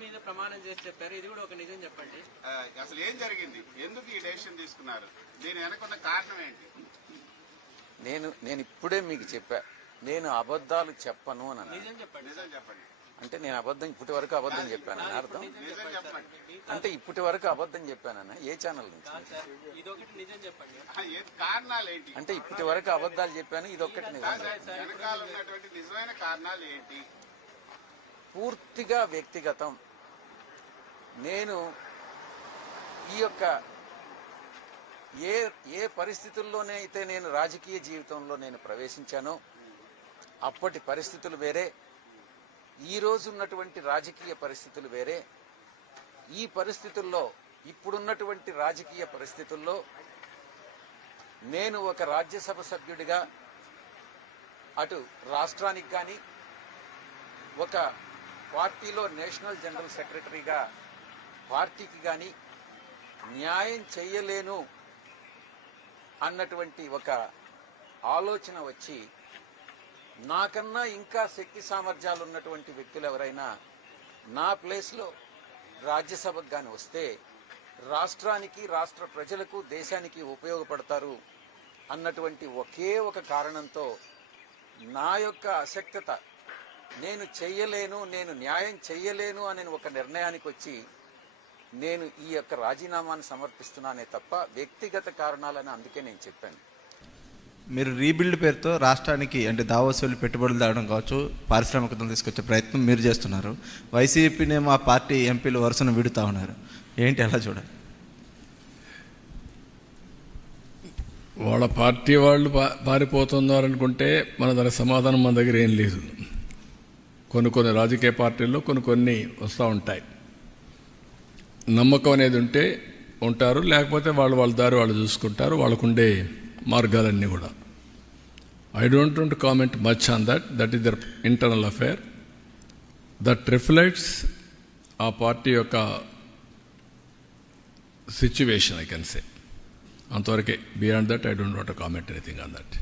ప్రమాణం చేసి చెప్పారు. ఇది కూడా ఒక నిజం చెప్పండి. ఆ, అసలు ఏం జరిగింది? ఎందుకు ఈ డెసిషన్ తీసుకున్నారు? దీని వెనకున్న కారణం ఏంటి? నేను నేను ఇప్పుడే మీకు చెప్పా. నేను అబద్ధాలు చెప్పను అని. నిజం చెప్పండి. నిజం చెప్పండి. అంటే నేను అబద్ధం ఇప్పటి వరకు అబద్ధం చెప్పానని అర్థం? అంటే ఇప్పటి వరకు అబద్ధం చెప్పానన్న ఏ ఛానల్ నుంచి? అంటే ఇప్పటి వరకు అబద్ధాలు చెప్పాను ఇది ఒక్కటి నిజం పూర్తిగా వ్యక్తిగతం. నేను ఈ యొక్క ఏ ఏ పరిస్థితుల్లోనే అయితే నేను రాజకీయ జీవితంలో నేను ప్రవేశించానో అప్పటి పరిస్థితులు వేరే ఈ రోజు ఉన్నటువంటి రాజకీయ పరిస్థితులు వేరే ఈ పరిస్థితుల్లో ఇప్పుడున్నటువంటి రాజకీయ పరిస్థితుల్లో నేను ఒక రాజ్యసభ సభ్యుడిగా అటు రాష్ట్రానికి కానీ ఒక పార్టీలో నేషనల్ జనరల్ సెక్రటరీగా పార్టీకి కానీ న్యాయం చేయలేను అన్నటువంటి ఒక ఆలోచన వచ్చి నాకన్నా ఇంకా శక్తి సామర్థ్యాలు ఉన్నటువంటి వ్యక్తులు ఎవరైనా నా ప్లేస్లో రాజ్యసభకు కానీ వస్తే రాష్ట్రానికి రాష్ట్ర ప్రజలకు దేశానికి ఉపయోగపడతారు అన్నటువంటి ఒకే ఒక కారణంతో నా యొక్క అశక్తత నేను చెయ్యలేను నేను న్యాయం చెయ్యలేను అనే ఒక నిర్ణయానికి వచ్చి నేను ఈ యొక్క రాజీనామాను సమర్పిస్తున్నానే తప్ప వ్యక్తిగత కారణాలని అందుకే నేను చెప్పాను. మీరు రీబిల్డ్ పేరుతో రాష్ట్రానికి అంటే దావోస్ వెళ్ళి పెట్టుబడులు తేవడం కావచ్చు పారిశ్రామికతను తీసుకొచ్చే ప్రయత్నం మీరు చేస్తున్నారు. వైసీపీనే మా పార్టీ ఎంపీలు వరుసను విడుతా ఉన్నారు. ఏంటి అలా చూడాలి? వాళ్ళ పార్టీ వాళ్ళు పా- పారిపోతున్నారు అనుకుంటే మన దానికి సమాధానం మన దగ్గర ఏం లేదు. కొన్ని కొన్ని రాజకీయ పార్టీల్లో కొన్ని కొన్ని వస్తూ ఉంటాయి. నమ్మకం అనేది ఉంటే ఉంటారు లేకపోతే వాళ్ళు వాళ్ళ దారి వాళ్ళు చూసుకుంటారు వాళ్ళకుండే మార్గాలన్నీ కూడా. I don't want comment much on that that is their internal affair that reflects ఆ పార్టీ యొక్క సిచ్యువేషన్ ఐ కెన్ సే అంతవరకే beyond that I don't want comment anything on that